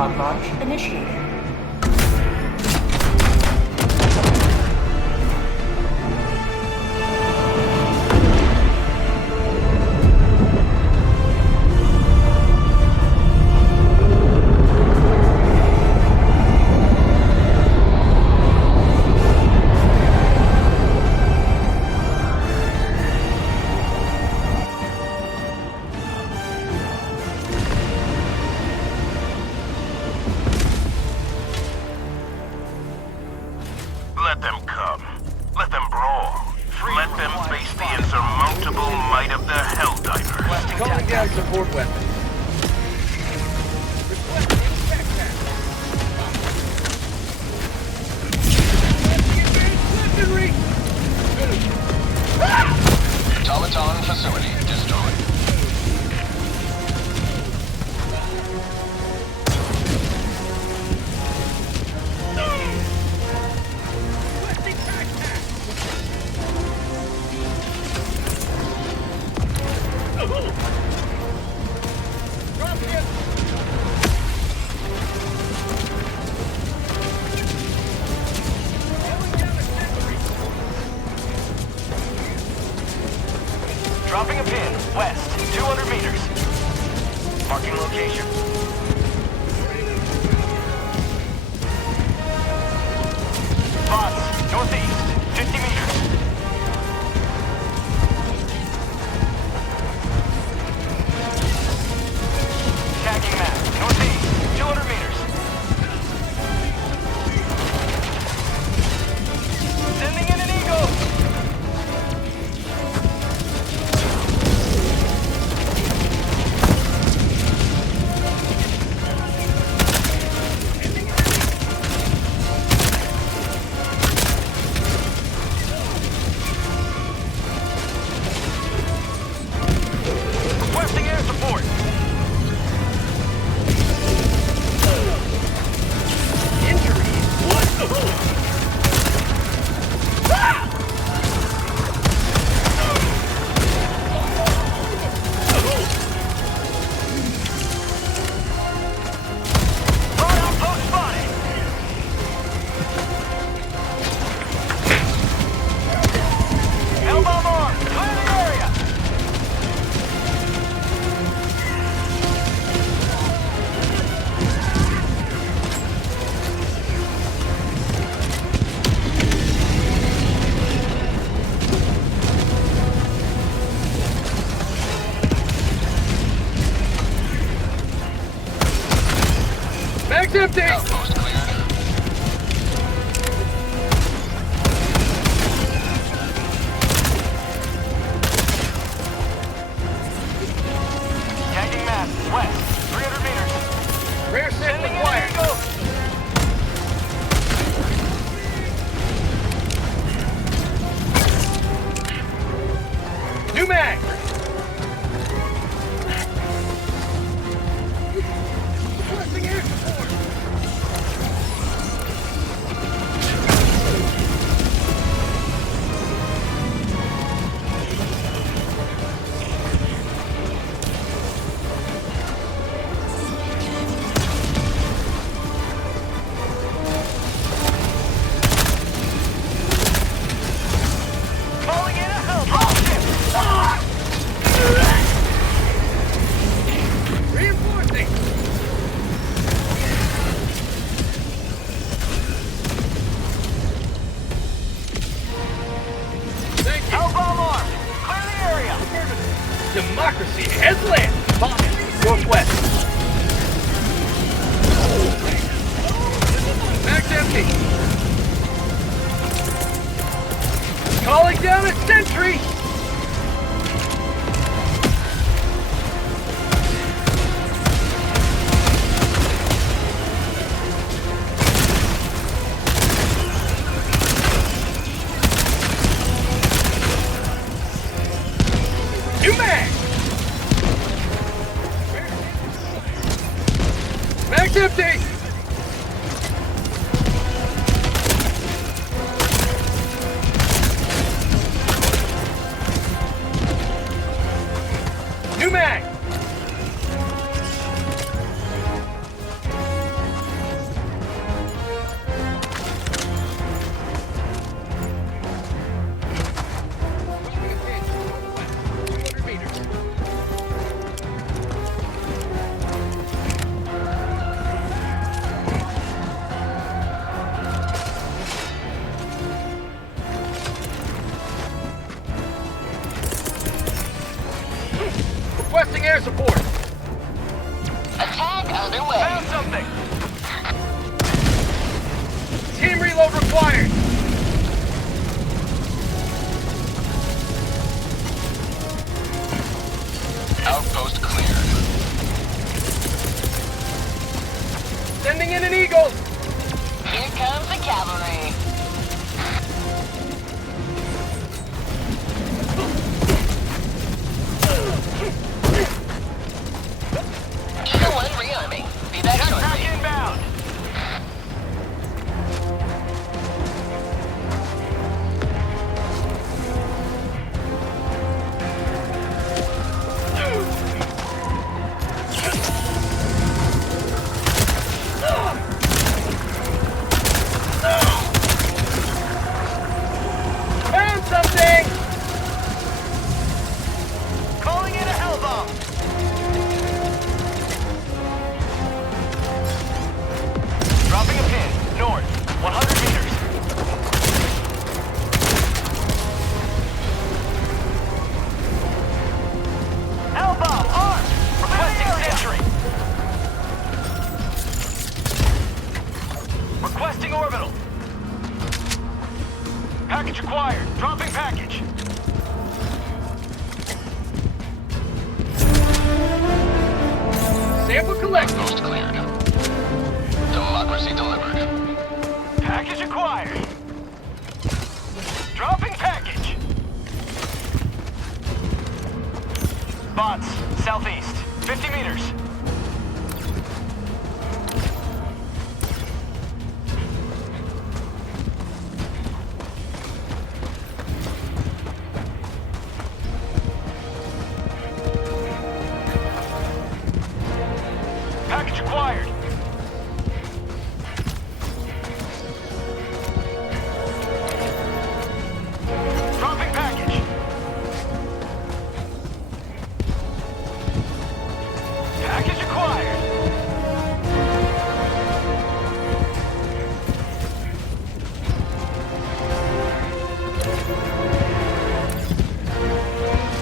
Pod launch initiated. Let them come. Let them brawl. Let them face the insurmountable might of the Helldivers. Calling down support weapon. Automaton facility destroyed. Dropping a pin, west, 200 meters. Marking location. Bots, northeast, 50 meters. Tagging map, northeast, 200 meters. Sending in an eagle. Requesting air support. Injury? What? Broad outpost spotted. L-bomb armed. Clear the area. Bag's empty! Outpost cleared. Tagging map, west, 300 meters. Rare set Sending in an required. eagle. New mag! Requesting air support. Calling in a helicopter. Reinforcing! Thank you. L-bomb armed. Clear the area. Democracy has landed. Bombing. Northwest. Bag's empty. Calling down a sentry. New mag! Mag's empty! New mag! acquired. Outpost cleared. Sending in an Eagle. Here comes the cavalry. Eagle 1 rearming. Be back Jetpack shortly. inbound. Found something. Calling in a hell bomb. Dropping a pin. North. 100 meters. Hell bomb armed. Requesting sentry. Requesting orbital. Package acquired. Dropping package. Sample collected. Outpost cleared. Democracy delivered. Package acquired. Dropping package. Bots, southeast. 50 meters. Package acquired. Dropping package. Package acquired.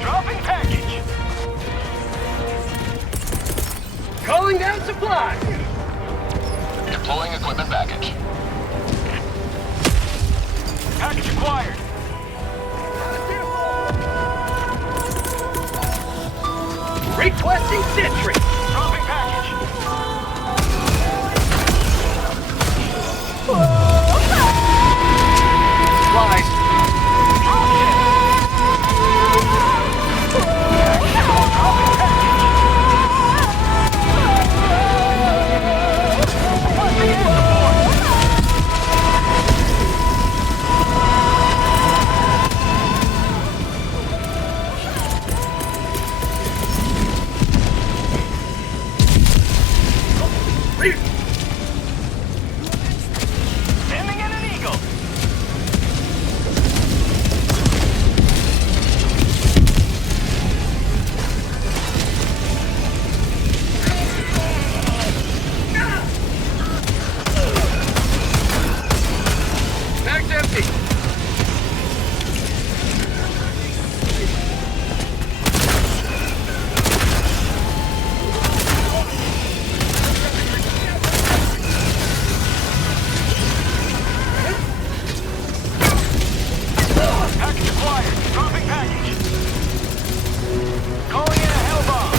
Dropping package. Calling down supply. Deploying equipment package. Package acquired. Requesting sentry. Dropping package. Supplies. Sending in an Eagle. Bag's empty. Package acquired. Dropping package. Calling in a hell bomb.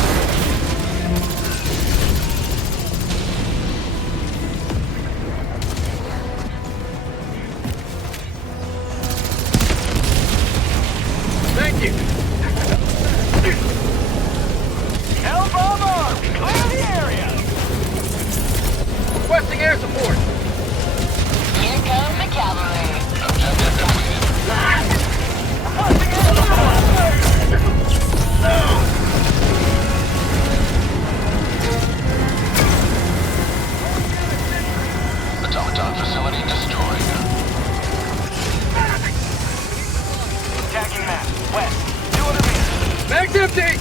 Thank you. Hell bomb armed. Clear the area. Requesting air support. Here comes the cavalry. Objective completed. Requesting air support. Automaton facility destroyed. Tagging map. West. 200 meters. Bag's empty.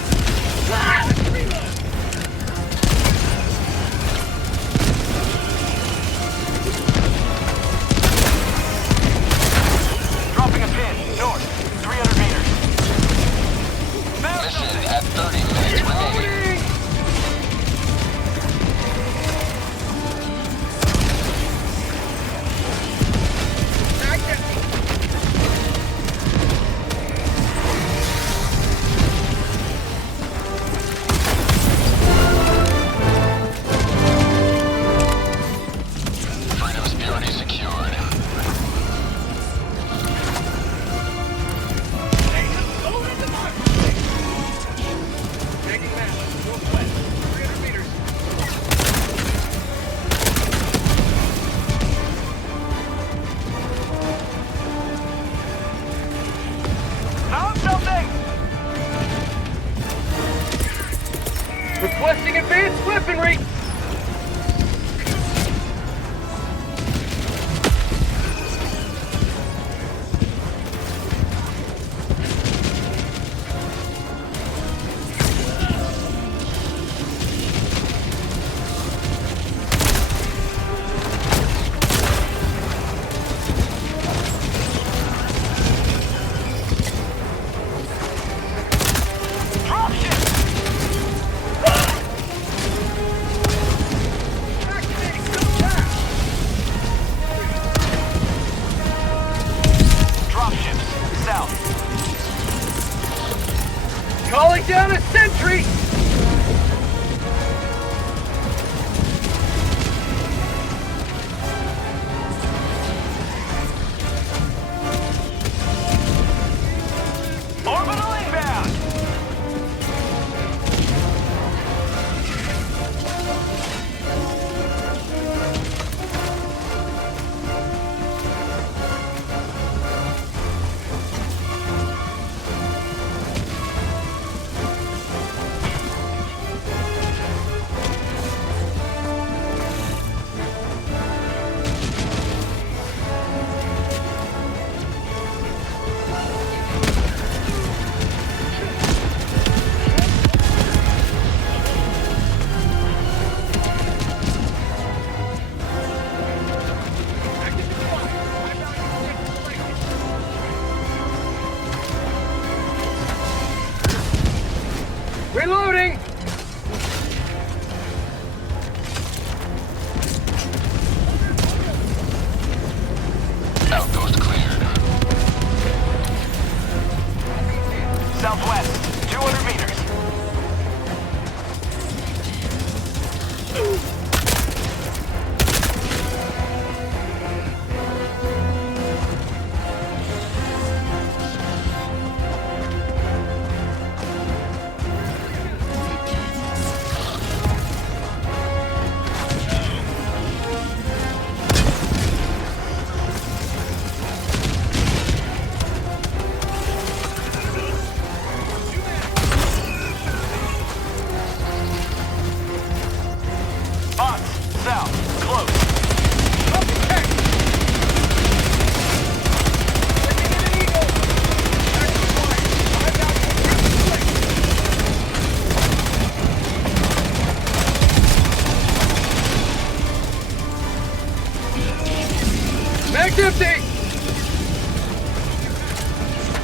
Dropping a pin. North. 300 meters. Found Mission something. at 30 minutes remaining. Mag's empty!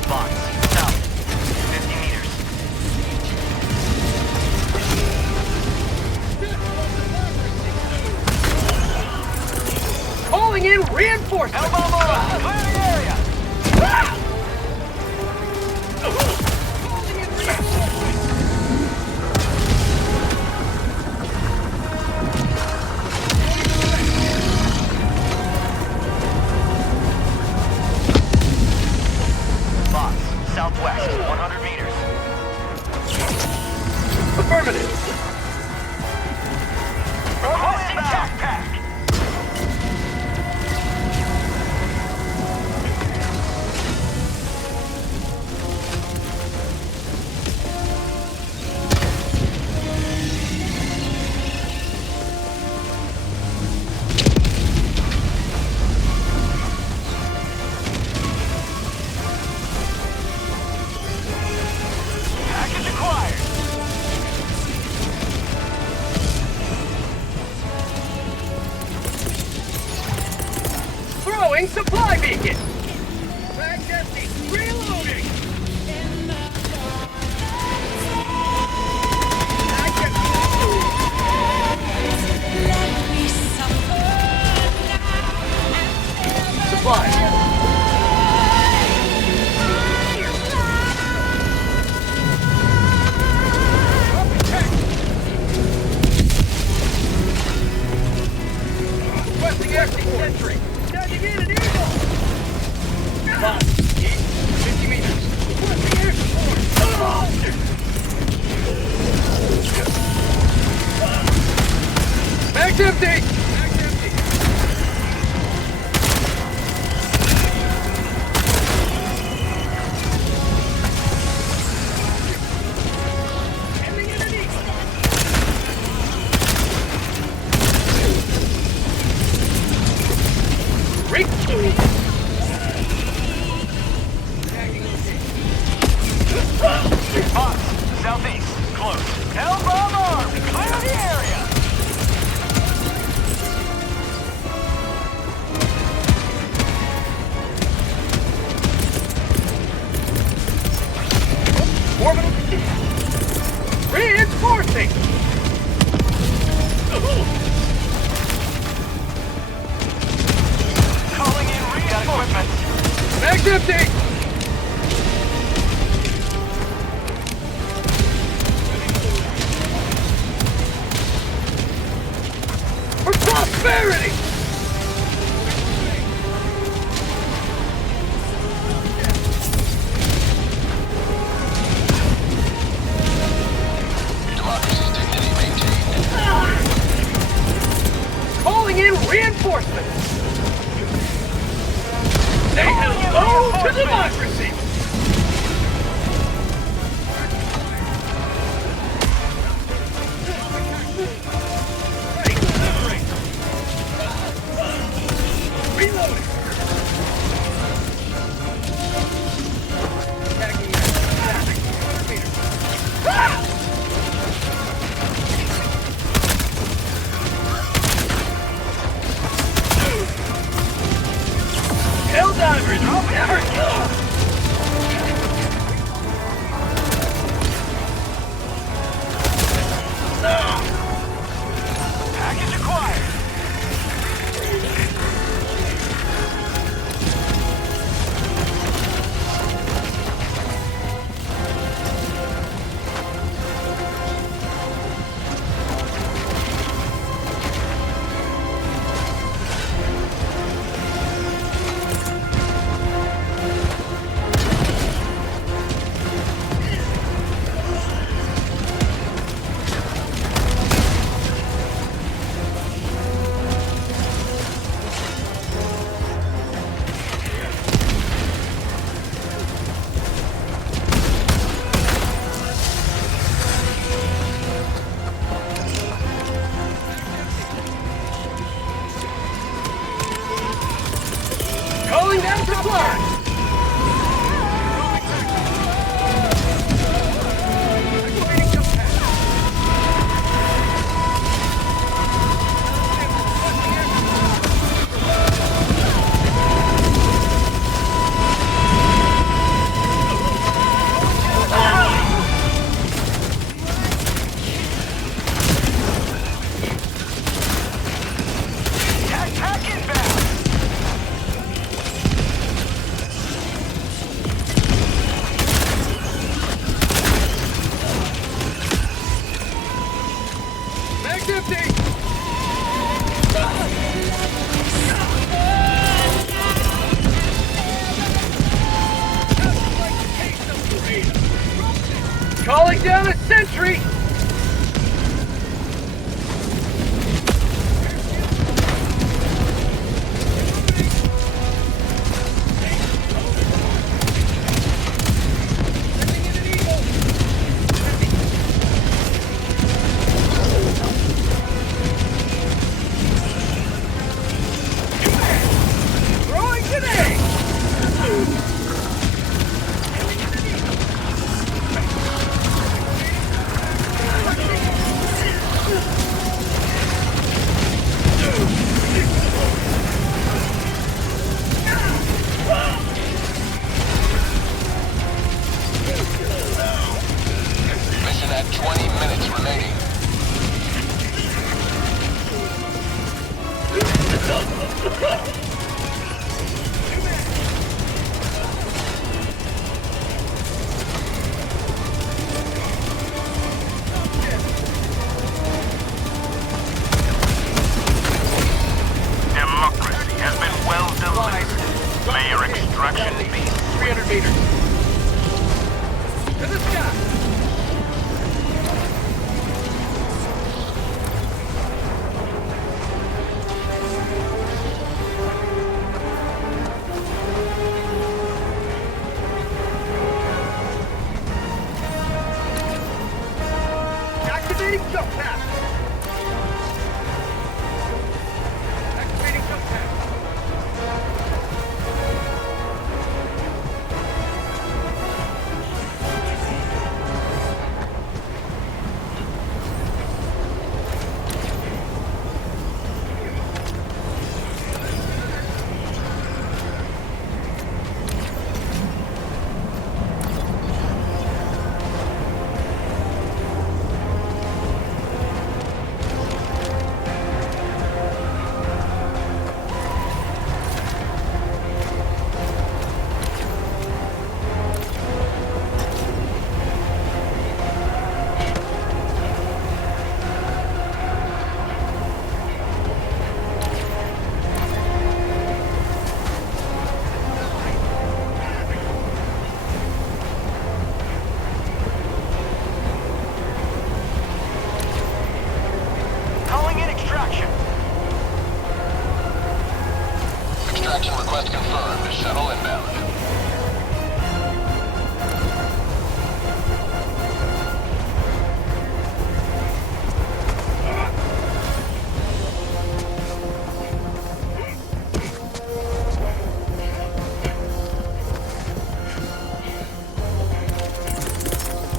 Box, south. 50 meters. Calling in reinforcements! Elbow move! Clear the area! Box, southwest, 100 meters. Affirmative! Requesting backpack! Package acquired! Throwing supply beacon! Mag's empty! Reloading! Mag's empty! Supply! Requesting active sentry! Standing in an eagle! Box, east, 50 meters. Requesting air support! Mag's empty! Mag's empty! Ending in an eagle! Box, southeast, close. Elbow armed! Clear the area! Orbital. Reinforcing! Calling in reinforcements! Mag's empty! For prosperity! Democracy's dignity maintained. Calling in reinforcements! Say hello to democracy! Reloading! Tagging in. 200 meters. Helldivers never go! Package acquired! Calling down supply! Democracy has been well delivered. May your extraction be 300 meters. To the sky. Activating jump pack. Activating jump pack. Calling in extraction. Extraction request confirmed. Shuttle inbound.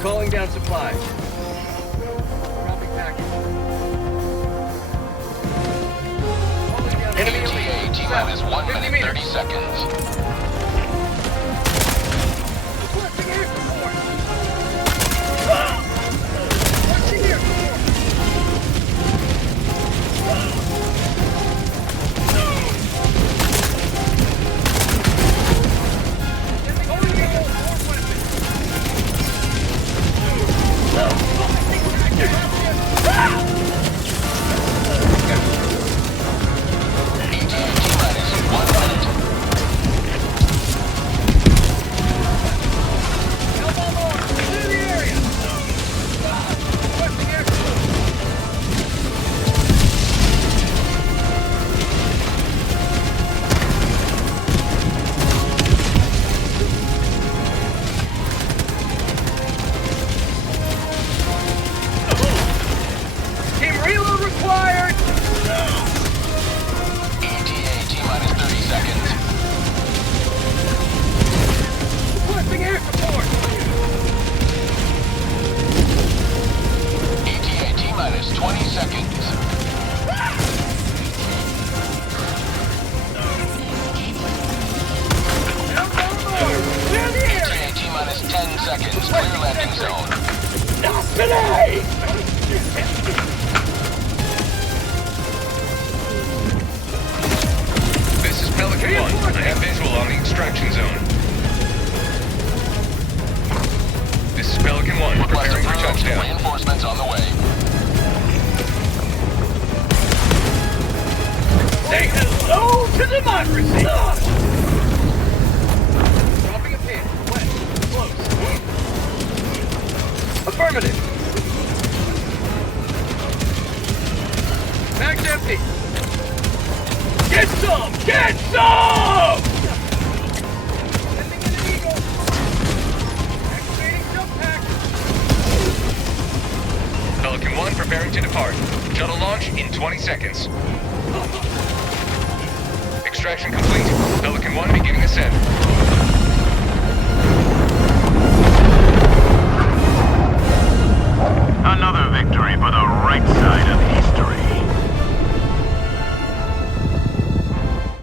Calling down supplies. Dropping package. Enemy ETA T-minus 1 minute 30 seconds. Requesting air support. Requesting air support. Calling in more weapons. ETA T-minus 1 minute. Elbow more. Clear the area. Requesting air support. Team reload required. ETA T-minus 30 seconds. Requesting air support. ETA T-minus 20 seconds. Elbow more. Clear the area. ETA T-minus 10 seconds. Clear landing zone. Not today. This is Pelican 1. I have visual on the extraction zone. This is Pelican 1. Request Preparing for approved. touchdown. Reinforcements on the way. Say hello to democracy. Dropping a pin. West. Close. Affirmative. Bag's empty. Get some! Get some! Sending in an eagle. Activating jump pack. Pelican 1 preparing to depart. Shuttle launch in 20 seconds. Extraction complete. Pelican 1 beginning ascent.